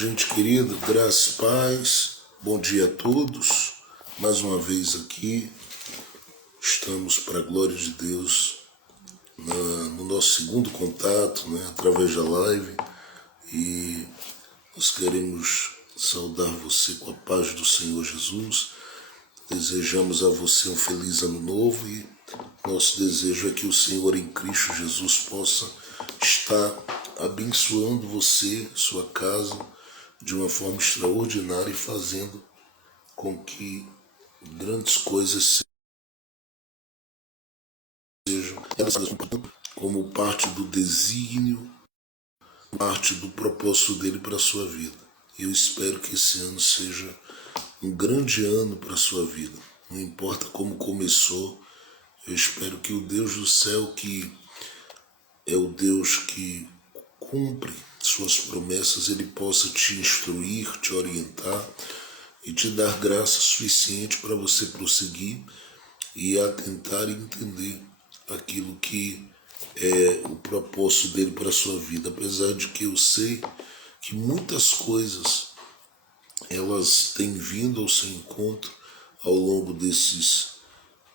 Gente querida, graça e paz, bom dia a todos. Mais uma vez aqui, estamos para a glória de Deus no nosso segundo contato, através da live. E nós queremos saudar você com a paz do Senhor Jesus. Desejamos a você um feliz ano novo e nosso desejo é que o Senhor em Cristo Jesus possa estar abençoando você, sua casa, de uma forma extraordinária e fazendo com que grandes coisas sejam como parte do desígnio, parte do propósito dele para a sua vida. Eu espero que esse ano seja um grande ano para a sua vida. Não importa como começou, eu espero que o Deus do céu, que é o Deus que cumpre suas promessas, ele possa te instruir, te orientar e te dar graça suficiente para você prosseguir e atentar e entender aquilo que é o propósito dele para a sua vida. Apesar de que eu sei que muitas coisas elas têm vindo ao seu encontro ao longo desses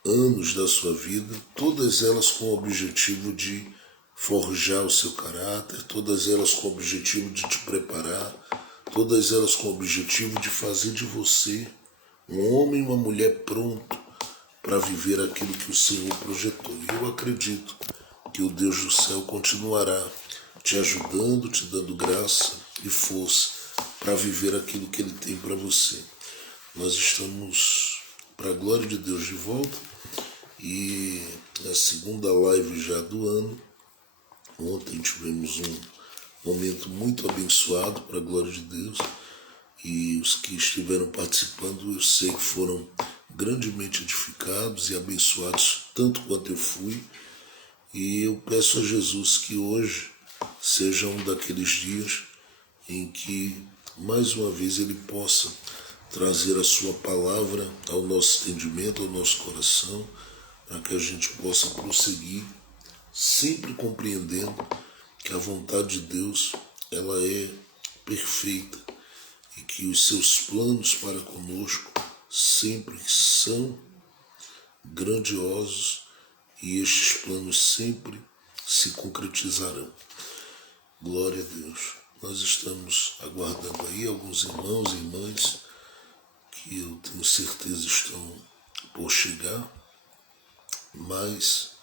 anos da sua vida, todas elas com o objetivo de forjar o seu caráter, todas elas com o objetivo de te preparar, todas elas com o objetivo de fazer de você um homem e uma mulher pronto para viver aquilo que o Senhor projetou. E eu acredito que o Deus do céu continuará te ajudando, te dando graça e força para viver aquilo que Ele tem para você. Nós estamos, para a glória de Deus, de volta e a segunda live já do ano. Ontem tivemos um momento muito abençoado para a glória de Deus e os que estiveram participando eu sei que foram grandemente edificados e abençoados tanto quanto eu fui, e eu peço a Jesus que hoje seja um daqueles dias em que mais uma vez Ele possa trazer a sua palavra ao nosso entendimento, ao nosso coração, para que a gente possa prosseguir sempre compreendendo que a vontade de Deus ela é perfeita e que os seus planos para conosco sempre são grandiosos e estes planos sempre se concretizarão. Glória a Deus. Nós estamos aguardando aí alguns irmãos e irmãs que eu tenho certeza estão por chegar, mas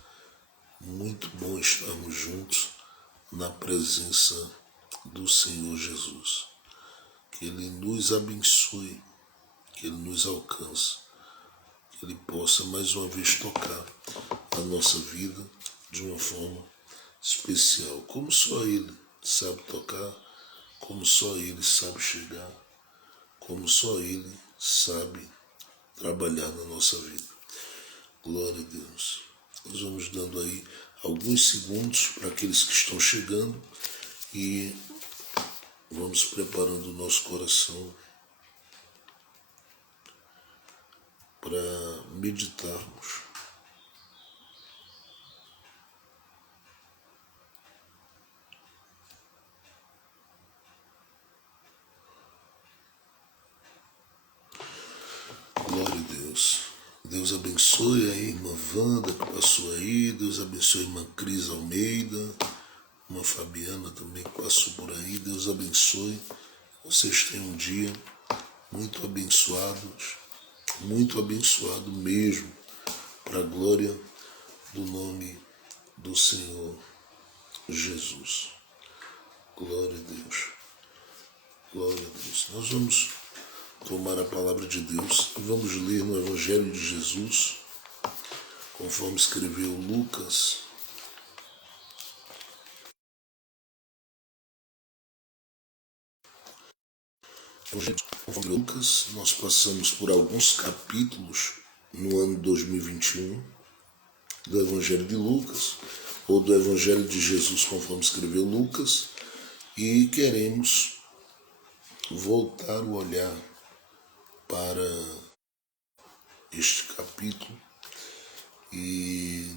muito bom estarmos juntos na presença do Senhor Jesus. Que Ele nos abençoe, que Ele nos alcance, que Ele possa mais uma vez tocar a nossa vida de uma forma especial, como só Ele sabe tocar, como só Ele sabe chegar, como só Ele sabe trabalhar na nossa vida. Glória a Deus. Nós vamos dando aí alguns segundos para aqueles que estão chegando e vamos preparando o nosso coração para meditarmos. Glória a Deus. Deus abençoe a irmã Wanda que passou aí, Deus abençoe a irmã Cris Almeida, a irmã Fabiana também que passou por aí, Deus abençoe. Vocês tenham um dia muito abençoado mesmo, para a glória do nome do Senhor Jesus. Glória a Deus. Glória a Deus. Nós vamos tomar a palavra de Deus e vamos ler no Evangelho de Jesus, conforme escreveu Lucas. Conforme Lucas, nós passamos por alguns capítulos no ano 2021 do Evangelho de Lucas, ou do Evangelho de Jesus, conforme escreveu Lucas, e queremos voltar o olhar para este capítulo e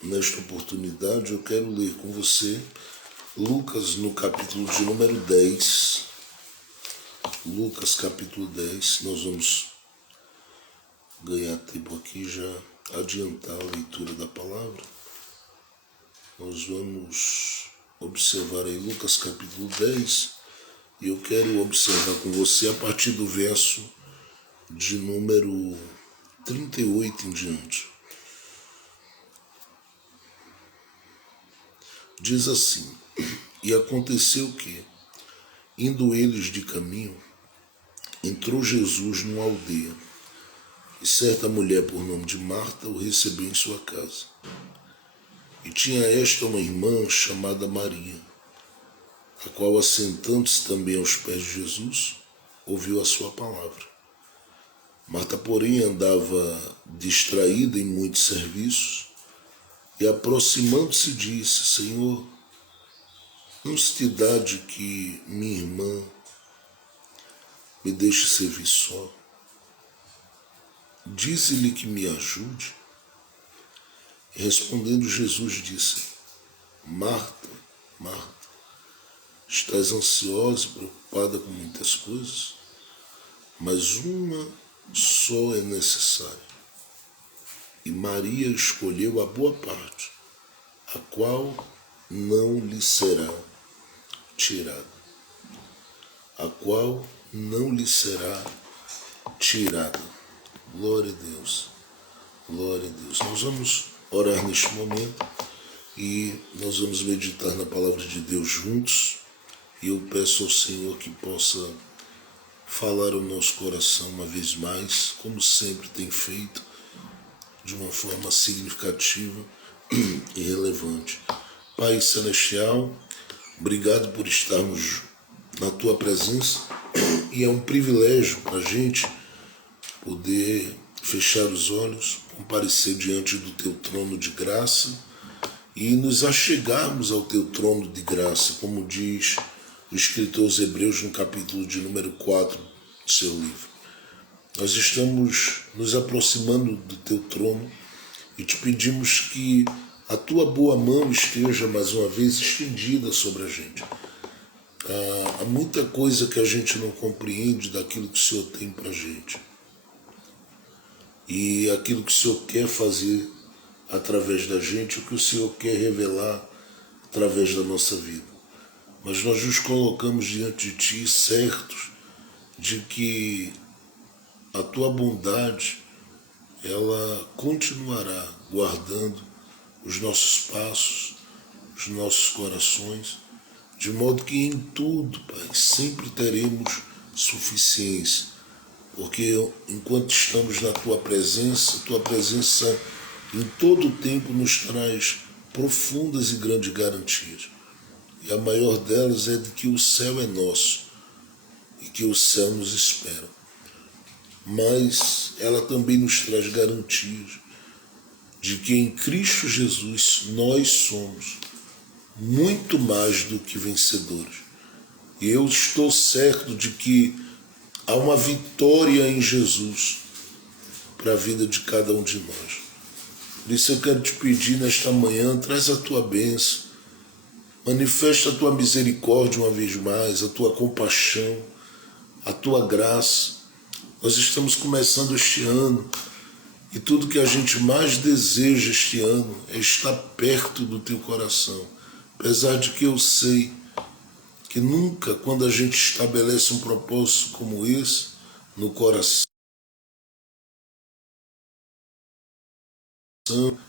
nesta oportunidade eu quero ler com você Lucas no capítulo de número 10 Lucas capítulo 10, nós vamos ganhar tempo aqui, já adiantar a leitura da palavra. Nós vamos observar aí Lucas capítulo 10 e eu quero observar com você a partir do verso de número 38 em diante. Diz assim: E aconteceu que, indo eles de caminho, entrou Jesus numa aldeia, e certa mulher por nome de Marta o recebeu em sua casa. E tinha esta uma irmã chamada Maria, a qual, assentando-se também aos pés de Jesus, ouviu a sua palavra. Marta, porém, andava distraída em muitos serviços, e aproximando-se disse: Senhor, não se te dá de que minha irmã me deixe servir só? Dize-lhe que me ajude. E respondendo Jesus disse: Marta, Marta, estás ansiosa e preocupada com muitas coisas, mas uma só é necessária. E Maria escolheu a boa parte, a qual não lhe será tirada. A qual não lhe será tirada. Glória a Deus. Glória a Deus. Nós vamos orar neste momento e nós vamos meditar na palavra de Deus juntos. E eu peço ao Senhor que possa falar ao nosso coração uma vez mais, como sempre tem feito, de uma forma significativa e relevante. Pai Celestial, obrigado por estarmos na Tua presença, e é um privilégio para a gente poder fechar os olhos, comparecer diante do Teu trono de graça e nos achegarmos ao Teu trono de graça, como diz o escritor aos Hebreus no capítulo de número 4 do seu livro. Nós estamos nos aproximando do Teu trono e te pedimos que a Tua boa mão esteja mais uma vez estendida sobre a gente. Há muita coisa que a gente não compreende daquilo que o Senhor tem para a gente. E aquilo que o Senhor quer fazer através da gente, o que o Senhor quer revelar através da nossa vida. Mas nós nos colocamos diante de Ti certos de que a Tua bondade, ela continuará guardando os nossos passos, os nossos corações, de modo que em tudo, Pai, sempre teremos suficiência, porque enquanto estamos na Tua presença em todo o tempo nos traz profundas e grandes garantias. E a maior delas é de que o céu é nosso e que o céu nos espera. Mas ela também nos traz garantias de que em Cristo Jesus nós somos muito mais do que vencedores. E eu estou certo de que há uma vitória em Jesus para a vida de cada um de nós. Por isso eu quero te pedir nesta manhã, traz a Tua bênção, manifesta a Tua misericórdia uma vez mais, a Tua compaixão, a Tua graça. Nós estamos começando este ano e tudo que a gente mais deseja este ano é estar perto do Teu coração. Apesar de que eu sei que nunca, quando a gente estabelece um propósito como esse no coração,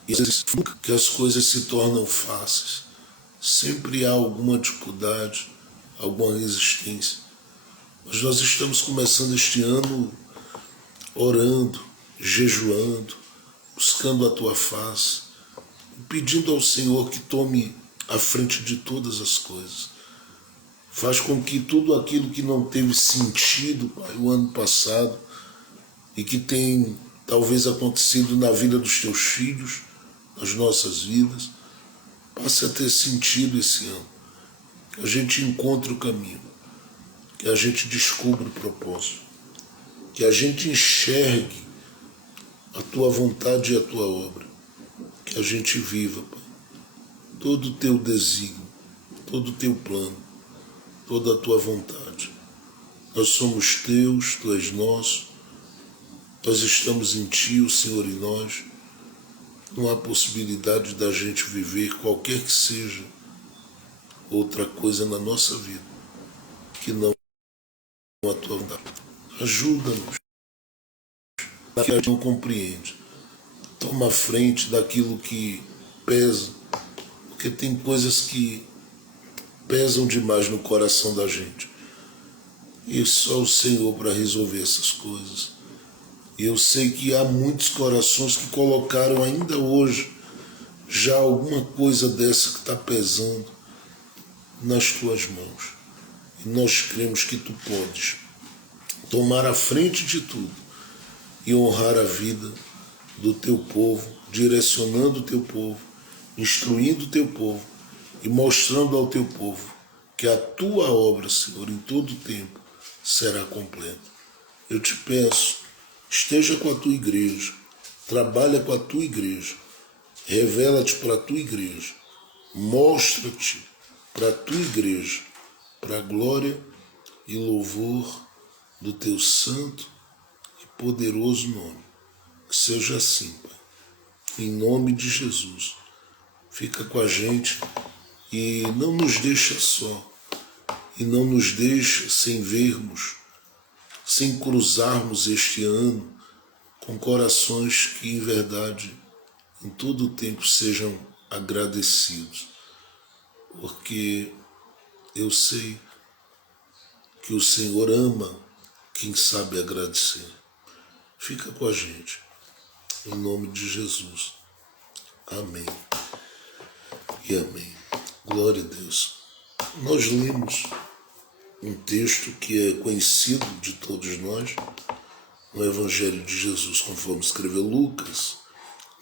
e às vezes nunca que as coisas se tornam fáceis. Sempre há alguma dificuldade, alguma resistência. Mas nós estamos começando este ano orando, jejuando, buscando a Tua face, pedindo ao Senhor que tome a frente de todas as coisas. Faz com que tudo aquilo que não teve sentido, Pai, o ano passado, e que tem talvez acontecido na vida dos Teus filhos, nas nossas vidas, passe a ter sentido esse ano. Que a gente encontre o caminho, que a gente descubra o propósito, que a gente enxergue a Tua vontade e a Tua obra, que a gente viva, Pai, todo o Teu desígnio, todo o Teu plano, toda a Tua vontade. Nós somos teus, tu és nosso, nós estamos em ti, o Senhor em nós. Não há possibilidade da gente viver qualquer que seja outra coisa na nossa vida que não a tua vontade. Ajuda-nos, que a gente não compreende. Toma a frente daquilo que pesa, porque tem coisas que pesam demais no coração da gente. E só o Senhor para resolver essas coisas. E eu sei que há muitos corações que colocaram ainda hoje já alguma coisa dessa que está pesando nas tuas mãos. E nós cremos que tu podes tomar a frente de tudo e honrar a vida do teu povo, direcionando o teu povo, instruindo o teu povo e mostrando ao teu povo que a tua obra, Senhor, em todo o tempo será completa. Eu te peço, esteja com a tua igreja, trabalha com a tua igreja, revela-te para a tua igreja, mostra-te para a tua igreja, para a glória e louvor do teu santo e poderoso nome. Que seja assim, Pai. Em nome de Jesus. Fica com a gente e não nos deixa só. E não nos deixa sem vermos, sem cruzarmos este ano com corações que, em verdade, em todo o tempo sejam agradecidos. Porque eu sei que o Senhor ama quem sabe agradecer. Fica com a gente. Em nome de Jesus. Amém. E amém. Glória a Deus. Nós lemos um texto que é conhecido de todos nós, no Evangelho de Jesus, conforme escreveu Lucas,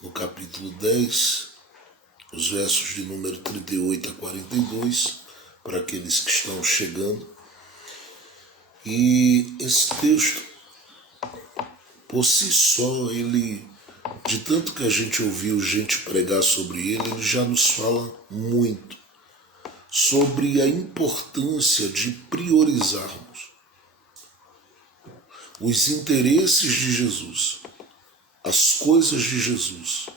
no capítulo 10, os versos de número 38 a 42, para aqueles que estão chegando. E esse texto, por si só, ele, de tanto que a gente ouviu gente pregar sobre ele já nos fala muito sobre a importância de priorizarmos os interesses de Jesus, as coisas de Jesus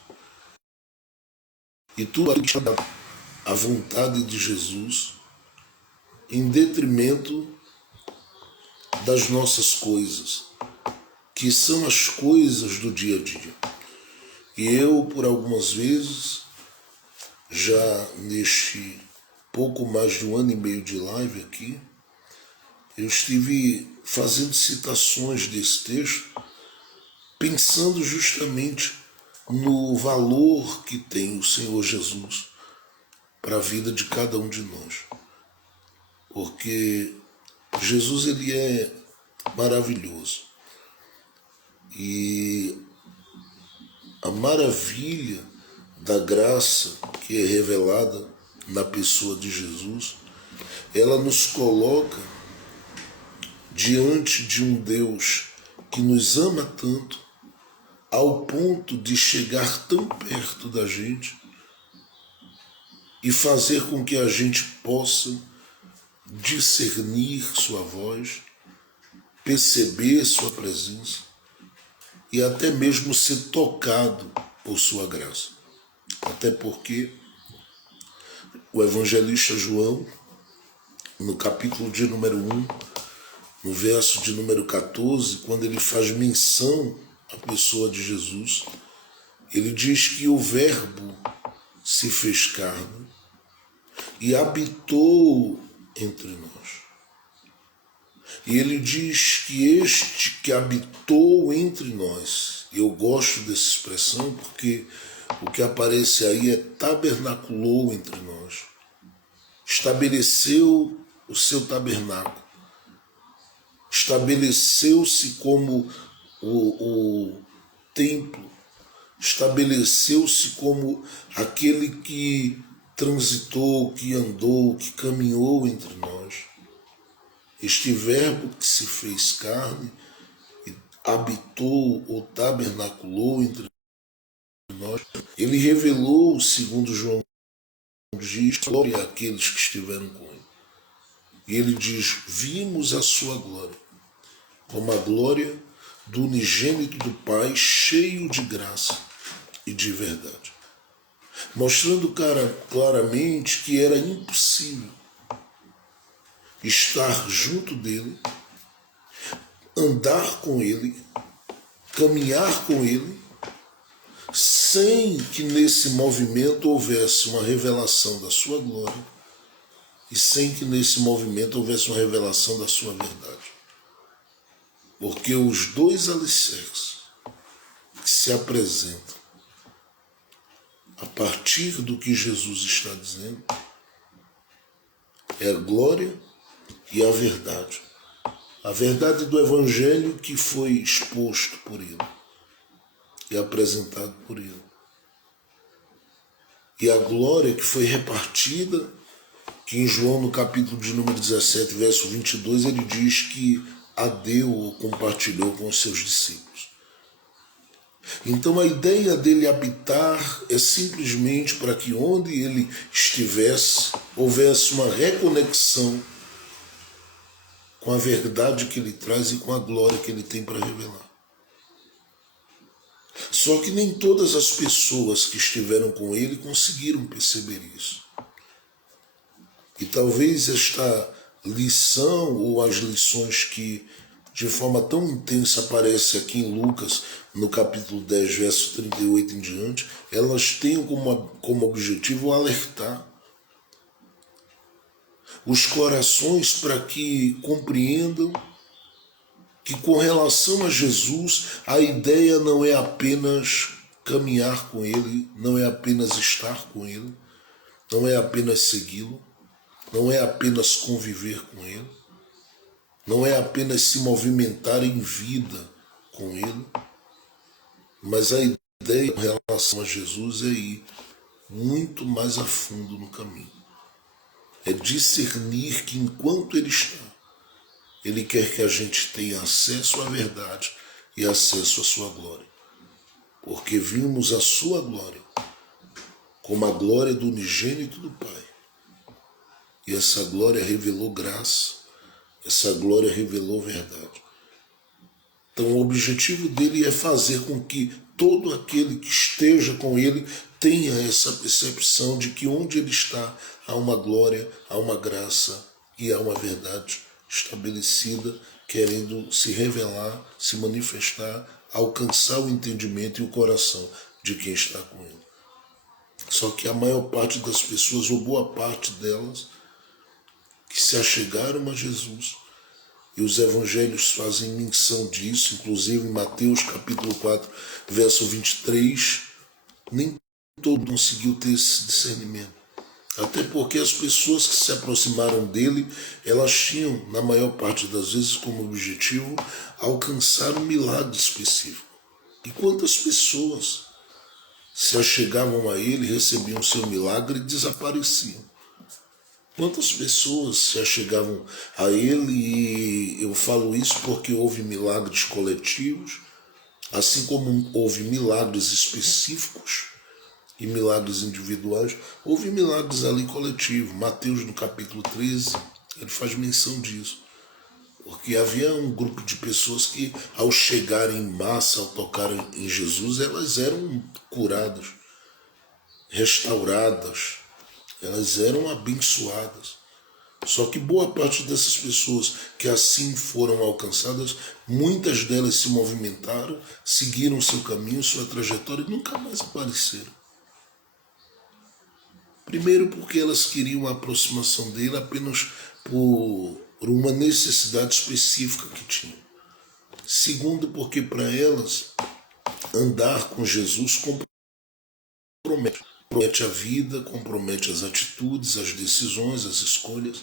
e tudo aquilo que está à vontade de Jesus em detrimento das nossas coisas, que são as coisas do dia a dia. E eu, por algumas vezes, já neste pouco mais de 1 ano e meio de live aqui, eu estive fazendo citações desse texto, pensando justamente no valor que tem o Senhor Jesus para a vida de cada um de nós. Porque Jesus, ele é maravilhoso. E a maravilha da graça que é revelada na pessoa de Jesus, ela nos coloca diante de um Deus que nos ama tanto, ao ponto de chegar tão perto da gente e fazer com que a gente possa discernir sua voz, perceber sua presença e até mesmo ser tocado por sua graça. Até porque o evangelista João, no capítulo de número 1, no verso de número 14, quando ele faz menção à pessoa de Jesus, ele diz que o Verbo se fez carne e habitou entre nós. E ele diz que este que habitou entre nós, eu gosto dessa expressão porque o que aparece aí é tabernaculou entre nós, estabeleceu o seu tabernáculo, estabeleceu-se como o templo, estabeleceu-se como aquele que transitou, que andou, que caminhou entre nós. Este verbo que se fez carne e habitou ou tabernaculou entre nós, ele revelou, segundo João diz, glória àqueles que estiveram com ele. E ele diz, vimos a sua glória. como a glória do unigênito do Pai, cheio de graça e de verdade, mostrando claramente que era impossível estar junto dele, andar com ele, caminhar com ele, sem que nesse movimento houvesse uma revelação da sua glória e sem que nesse movimento houvesse uma revelação da sua verdade. Porque os dois alicerces que se apresentam a partir do que Jesus está dizendo é a glória e a verdade. A verdade do Evangelho que foi exposto por ele e apresentado por ele. E a glória que foi repartida, que em João, no capítulo de número 17, verso 22, ele diz que a deu ou compartilhou com os seus discípulos. Então a ideia dele habitar é simplesmente para que onde ele estivesse, houvesse uma reconexão com a verdade que ele traz e com a glória que ele tem para revelar. Só que nem todas as pessoas que estiveram com ele conseguiram perceber isso. E talvez esta lição ou as lições que de forma tão intensa aparece aqui em Lucas, no capítulo 10, verso 38 em diante, elas tenham como objetivo alertar os corações para que compreendam que com relação a Jesus, a ideia não é apenas caminhar com ele, não é apenas estar com ele, não é apenas segui-lo, não é apenas conviver com ele, não é apenas se movimentar em vida com ele, mas a ideia com relação a Jesus é ir muito mais a fundo no caminho. É discernir que enquanto ele está, ele quer que a gente tenha acesso à verdade e acesso à sua glória. Porque vimos a sua glória como a glória do unigênito do Pai. E essa glória revelou graça, essa glória revelou verdade. Então o objetivo dele é fazer com que todo aquele que esteja com ele tenha essa percepção de que onde ele está há uma glória, há uma graça e há uma verdade estabelecida, querendo se revelar, se manifestar, alcançar o entendimento e o coração de quem está com ele. Só que a maior parte das pessoas, ou boa parte delas, que se achegaram a Jesus, e os evangelhos fazem menção disso, inclusive em Mateus capítulo 4, verso 23, nem todo mundo conseguiu ter esse discernimento. Até porque as pessoas que se aproximaram dele, elas tinham, na maior parte das vezes, como objetivo, alcançar um milagre específico. E quantas pessoas se achegavam a ele, recebiam seu milagre e desapareciam? Quantas pessoas se achegavam a ele, e eu falo isso porque houve milagres coletivos, assim como houve milagres específicos e milagres individuais, houve milagres ali coletivos. Mateus, no capítulo 13, ele faz menção disso. Porque havia um grupo de pessoas que, ao chegarem em massa, ao tocarem em Jesus, elas eram curadas, restauradas, elas eram abençoadas. Só que boa parte dessas pessoas que assim foram alcançadas, muitas delas se movimentaram, seguiram seu caminho, sua trajetória e nunca mais apareceram. Primeiro porque elas queriam a aproximação dele apenas por uma necessidade específica que tinham. Segundo porque para elas andar com Jesus compromete a vida, compromete as atitudes, as decisões, as escolhas.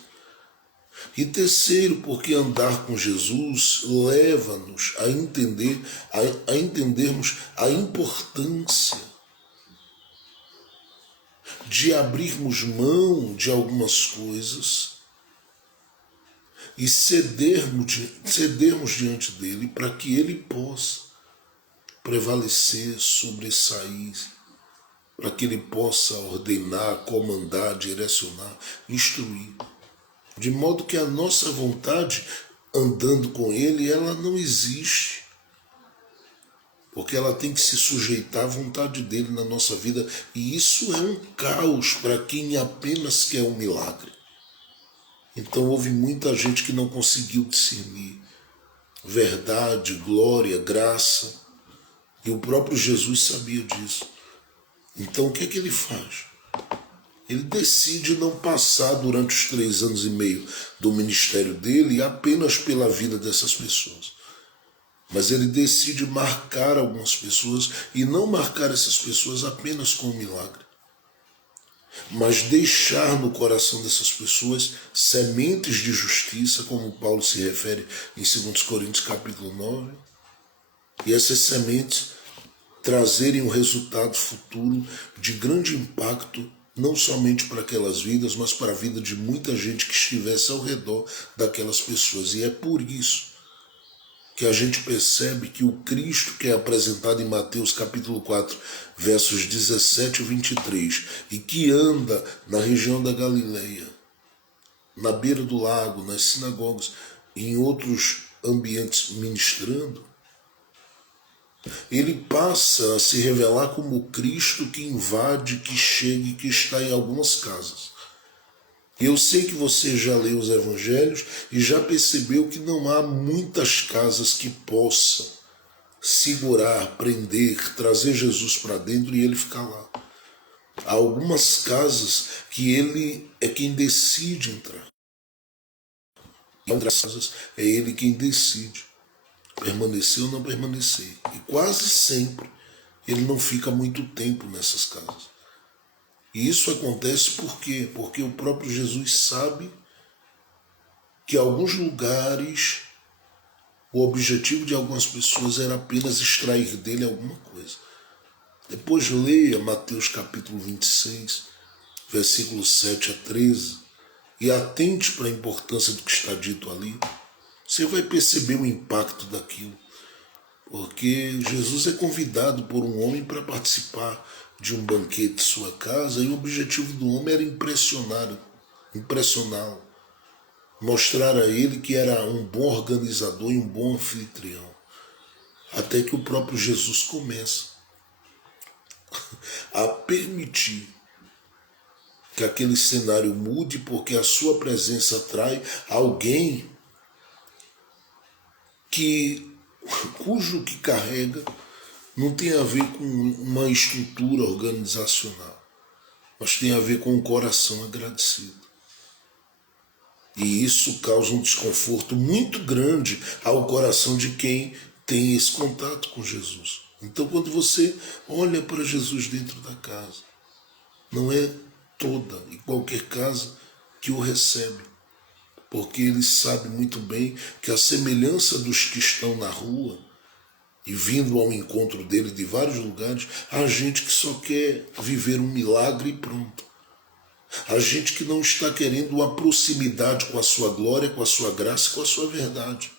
E terceiro, porque andar com Jesus leva-nos a entender, a entendermos a importância de abrirmos mão de algumas coisas e cedermos diante dele para que ele possa prevalecer, sobressair, para que ele possa ordenar, comandar, direcionar, instruir. De modo que a nossa vontade andando com ele, ela não existe. Porque ela tem que se sujeitar à vontade dele na nossa vida. E isso é um caos para quem apenas quer um milagre. Então houve muita gente que não conseguiu discernir verdade, glória, graça. E o próprio Jesus sabia disso. Então o que é que ele faz? Ele decide não passar durante os 3 anos e meio do ministério dele apenas pela vida dessas pessoas. Mas ele decide marcar algumas pessoas e não marcar essas pessoas apenas com um milagre, mas deixar no coração dessas pessoas sementes de justiça, como Paulo se refere em 2 Coríntios capítulo 9, e essas sementes trazerem um resultado futuro de grande impacto, não somente para aquelas vidas, mas para a vida de muita gente que estivesse ao redor daquelas pessoas. E é por isso que a gente percebe que o Cristo que é apresentado em Mateus capítulo 4, versos 17 e 23, e que anda na região da Galileia, na beira do lago, nas sinagogas e em outros ambientes ministrando, ele passa a se revelar como o Cristo que invade, que chega e que está em algumas casas. E eu sei que você já leu os evangelhos e já percebeu que não há muitas casas que possam segurar, prender, trazer Jesus para dentro e ele ficar lá. Há algumas casas que ele é quem decide entrar. E outras casas é ele quem decide permanecer ou não permanecer. E quase sempre ele não fica muito tempo nessas casas. E isso acontece por quê? Porque o próprio Jesus sabe que em alguns lugares o objetivo de algumas pessoas era apenas extrair dele alguma coisa. Depois leia Mateus capítulo 26, versículos 7 a 13, e atente para a importância do que está dito ali. Você vai perceber o impacto daquilo. Porque Jesus é convidado por um homem para participar de um banquete em sua casa, e o objetivo do homem era impressioná-lo, mostrar a ele que era um bom organizador e um bom anfitrião. Até que o próprio Jesus começa a permitir que aquele cenário mude, porque a sua presença atrai alguém cujo que carrega não tem a ver com uma estrutura organizacional, mas tem a ver com um coração agradecido. E isso causa um desconforto muito grande ao coração de quem tem esse contato com Jesus. Então, quando você olha para Jesus dentro da casa, não é toda e qualquer casa que o recebe, porque ele sabe muito bem que a semelhança dos que estão na rua e vindo ao encontro dele de vários lugares, há gente que só quer viver um milagre e pronto. Há gente que não está querendo uma proximidade com a sua glória, com a sua graça, com a sua verdade.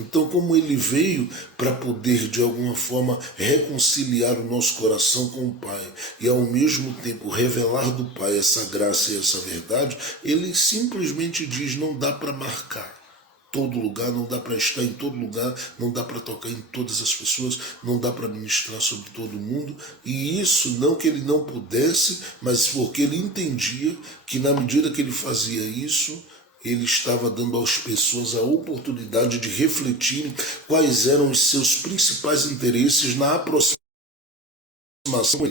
Então, como ele veio para poder, de alguma forma, reconciliar o nosso coração com o Pai e, ao mesmo tempo, revelar do Pai essa graça e essa verdade, ele simplesmente diz, não dá para marcar todo lugar, não dá para estar em todo lugar, não dá para tocar em todas as pessoas, não dá para ministrar sobre todo mundo. E isso não que ele não pudesse, mas porque ele entendia que na medida que ele fazia isso, ele estava dando às pessoas a oportunidade de refletirem quais eram os seus principais interesses na aproximação.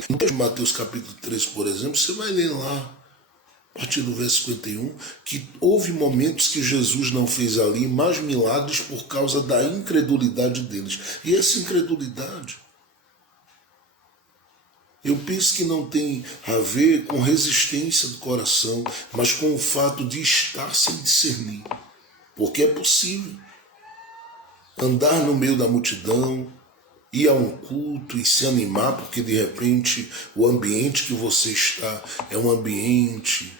No Mateus capítulo 3, por exemplo, você vai ler lá, a partir do verso 51, que houve momentos que Jesus não fez ali mais milagres por causa da incredulidade deles. E essa incredulidade, eu penso que não tem a ver com resistência do coração, mas com o fato de estar sem discernir. Porque é possível andar no meio da multidão, ir a um culto e se animar, porque de repente o ambiente que você está é um ambiente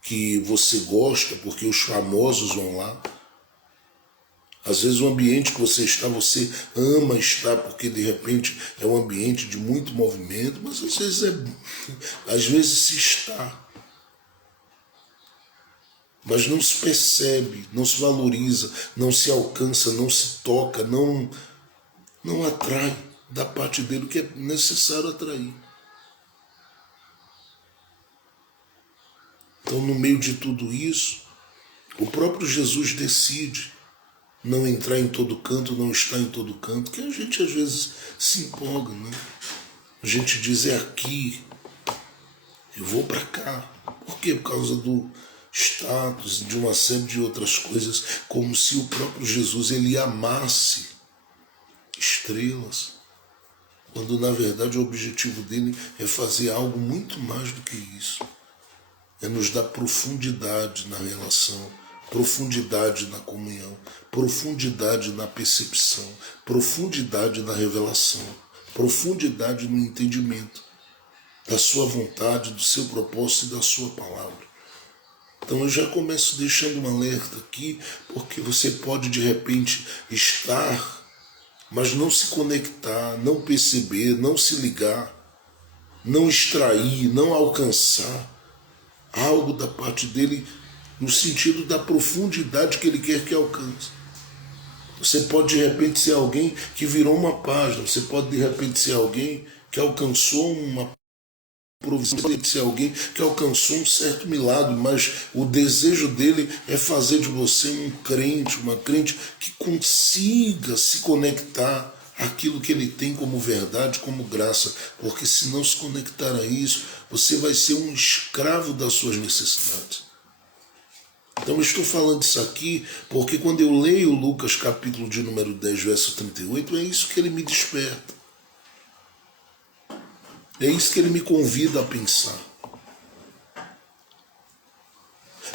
que você gosta, porque os famosos vão lá. Às vezes o ambiente que você está, você ama estar, porque de repente é um ambiente de muito movimento, mas às vezes se está mas não se percebe, não se valoriza, não se alcança, não se toca, não atrai da parte dele o que é necessário atrair. Então, no meio de tudo isso, o próprio Jesus decide não entrar em todo canto, não estar em todo canto, que a gente às vezes se empolga, né? A gente diz, é aqui, eu vou para cá. Por quê? Por causa do status, de uma série de outras coisas, como se o próprio Jesus ele amasse estrelas, quando na verdade o objetivo dele é fazer algo muito mais do que isso. É nos dar profundidade na relação, profundidade na comunhão, profundidade na percepção, profundidade na revelação, profundidade no entendimento da sua vontade, do seu propósito e da sua palavra. Então eu já começo deixando um alerta aqui, porque você pode de repente estar, mas não se conectar, não perceber, não se ligar, não extrair, não alcançar algo da parte dele no sentido da profundidade que ele quer que alcance. Você pode de repente ser alguém que virou uma página, você pode de repente ser alguém que alcançou uma provisão, pode ser alguém que alcançou um certo milagre, mas o desejo dele é fazer de você um crente, uma crente que consiga se conectar àquilo que ele tem como verdade, como graça, porque se não se conectar a isso, você vai ser um escravo das suas necessidades. Então eu estou falando isso aqui porque quando eu leio Lucas capítulo de número 10, verso 38, é isso que ele me desperta. É isso que ele me convida a pensar.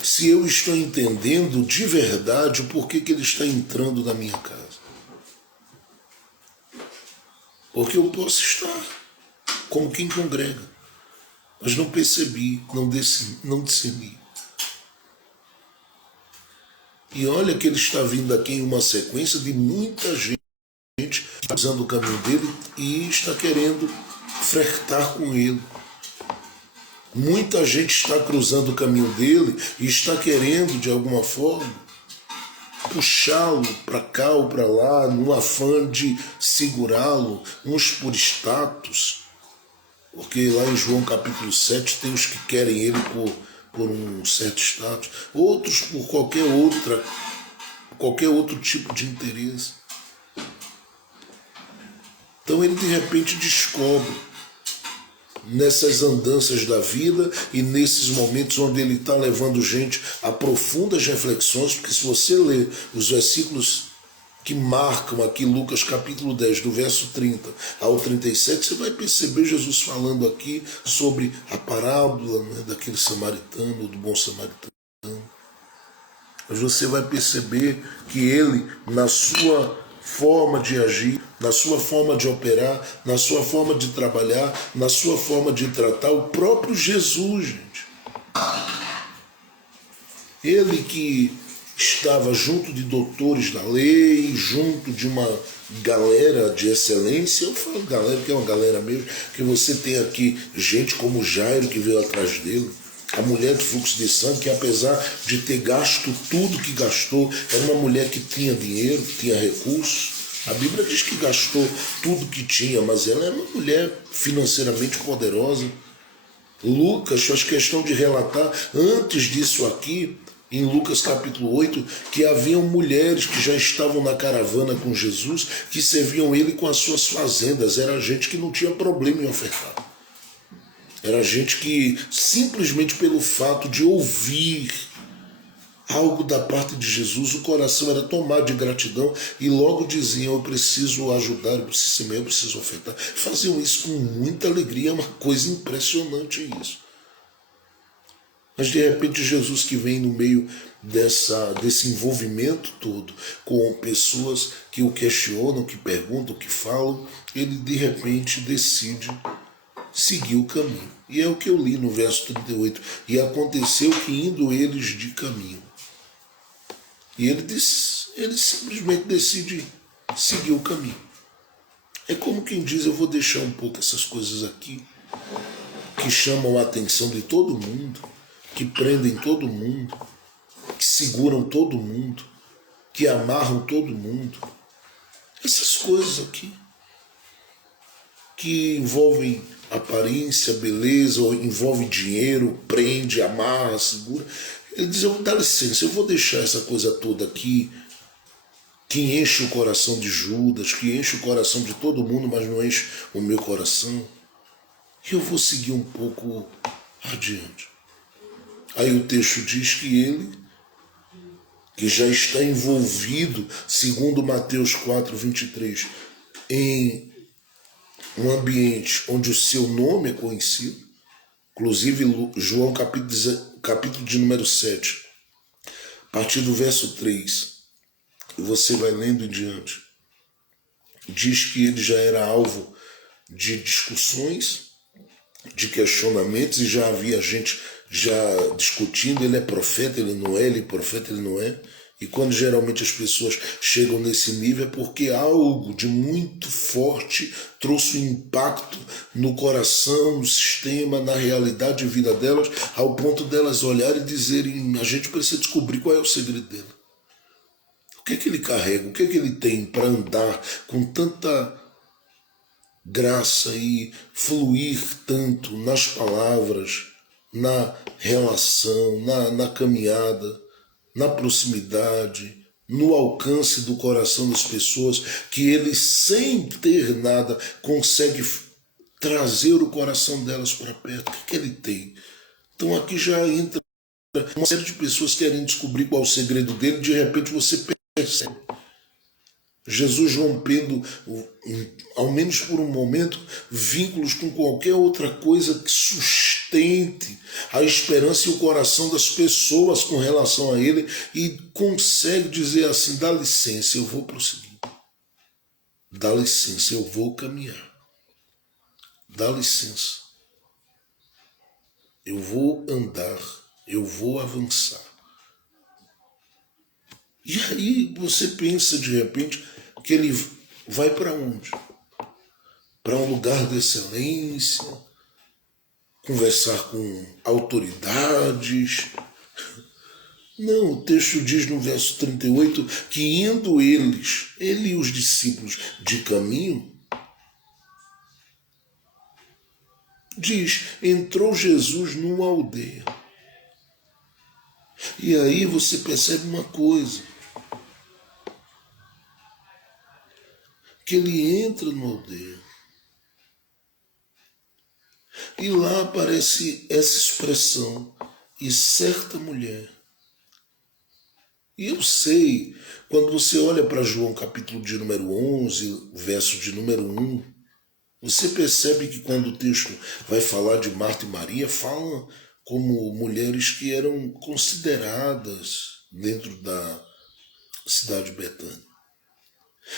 Se eu estou entendendo de verdade o porquê que ele está entrando na minha casa. Porque eu posso estar como quem congrega, mas não percebi, não discerni. E olha que ele está vindo aqui em uma sequência de muita gente usando o caminho dele e está querendo flertar com ele. Muita gente está cruzando o caminho dele e está querendo, de alguma forma, puxá-lo para cá ou para lá, no afã de segurá-lo, uns por status. Porque lá em João capítulo 7 tem os que querem ele por um certo status, outros por qualquer outro tipo de interesse. Então ele de repente descobre nessas andanças da vida e nesses momentos onde ele está levando gente a profundas reflexões, porque se você ler os versículos que marcam aqui Lucas capítulo 10, do verso 30 ao 37, você vai perceber Jesus falando aqui sobre a parábola, né, daquele samaritano, do bom samaritano. Mas você vai perceber que ele, na sua forma de agir, na sua forma de operar, na sua forma de trabalhar, na sua forma de tratar, o próprio Jesus, gente. Ele que estava junto de doutores da lei, junto de uma galera de excelência, eu falo galera que é uma galera mesmo, que você tem aqui gente como Jairo que veio atrás dele, a mulher do fluxo de sangue, que apesar de ter gasto tudo que gastou, era uma mulher que tinha dinheiro, tinha recursos. A Bíblia diz que gastou tudo que tinha, mas ela era uma mulher financeiramente poderosa. Lucas faz questão de relatar, antes disso aqui, em Lucas capítulo 8, que haviam mulheres que já estavam na caravana com Jesus, que serviam ele com as suas fazendas. Era gente que não tinha problema em ofertar. Era gente que, simplesmente pelo fato de ouvir algo da parte de Jesus, o coração era tomado de gratidão e logo diziam, eu preciso ajudar, eu preciso semear, eu preciso ofertar. Faziam isso com muita alegria, é uma coisa impressionante isso. Mas de repente Jesus que vem no meio desse envolvimento todo com pessoas que o questionam, que perguntam, que falam, ele de repente decide seguir o caminho. E é o que eu li no verso 38. E aconteceu que indo eles de caminho. E ele simplesmente decide seguir o caminho. É como quem diz, eu vou deixar um pouco essas coisas aqui, que chamam a atenção de todo mundo, que prendem todo mundo, que seguram todo mundo, que amarram todo mundo. Essas coisas aqui, que envolvem aparência, beleza, ou envolve dinheiro, prende, amarra, segura. Ele diz, dá licença, eu vou deixar essa coisa toda aqui, que enche o coração de Judas, que enche o coração de todo mundo, mas não enche o meu coração. E eu vou seguir um pouco adiante. Aí o texto diz que ele, que já está envolvido, segundo Mateus 4:23, em um ambiente onde o seu nome é conhecido, inclusive João capítulo de número 7, a partir do verso 3, você vai lendo em diante, diz que ele já era alvo de discussões, de questionamentos, e já havia gente já discutindo, ele é profeta, ele não é, ele é profeta, ele não é. E quando geralmente as pessoas chegam nesse nível é porque algo de muito forte trouxe um impacto no coração, no sistema, na realidade de vida delas, ao ponto delas olharem e dizerem, a gente precisa descobrir qual é o segredo dele. O que é que ele carrega, o que é que ele tem para andar com tanta graça e fluir tanto nas palavras, na relação, na caminhada, na proximidade, no alcance do coração das pessoas, que ele, sem ter nada, consegue trazer o coração delas para perto. O que ele tem? Então aqui já entra uma série de pessoas querem descobrir qual é o segredo dele, de repente você percebe Jesus rompendo, ao menos por um momento, vínculos com qualquer outra coisa que sustente a esperança e o coração das pessoas com relação a ele, e consegue dizer assim, dá licença, eu vou prosseguir. Dá licença, eu vou caminhar. Dá licença. Eu vou andar, eu vou avançar. E aí você pensa de repente que ele vai para onde? Para um lugar de excelência, conversar com autoridades. Não, o texto diz no verso 38 que indo ele e os discípulos de caminho, diz, entrou Jesus numa aldeia. E aí você percebe uma coisa, que ele entra numa aldeia. E lá aparece essa expressão, e certa mulher. E eu sei, quando você olha para João capítulo de número 11, verso de número 1, você percebe que quando o texto vai falar de Marta e Maria, fala como mulheres que eram consideradas dentro da cidade de Betânia.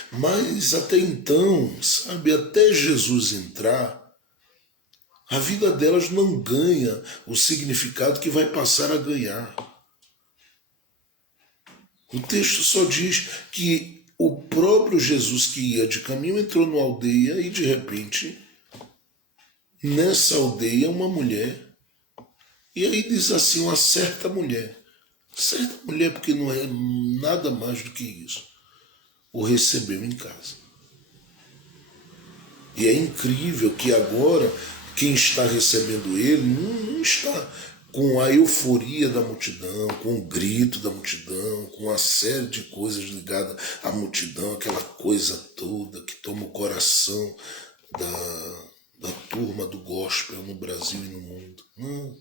Mas até então, sabe, até Jesus entrar, a vida delas não ganha o significado que vai passar a ganhar. O texto só diz que o próprio Jesus que ia de caminho entrou numa aldeia e de repente, nessa aldeia, uma mulher. E aí diz assim, uma certa mulher. Certa mulher porque não é nada mais do que isso. O recebeu em casa. E é incrível que agora quem está recebendo ele não está com a euforia da multidão, com o grito da multidão, com uma série de coisas ligadas à multidão, aquela coisa toda que toma o coração da turma do gospel no Brasil e no mundo. Não.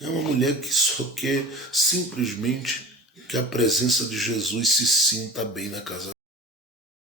É uma mulher que só quer simplesmente que a presença de Jesus se sinta bem na casa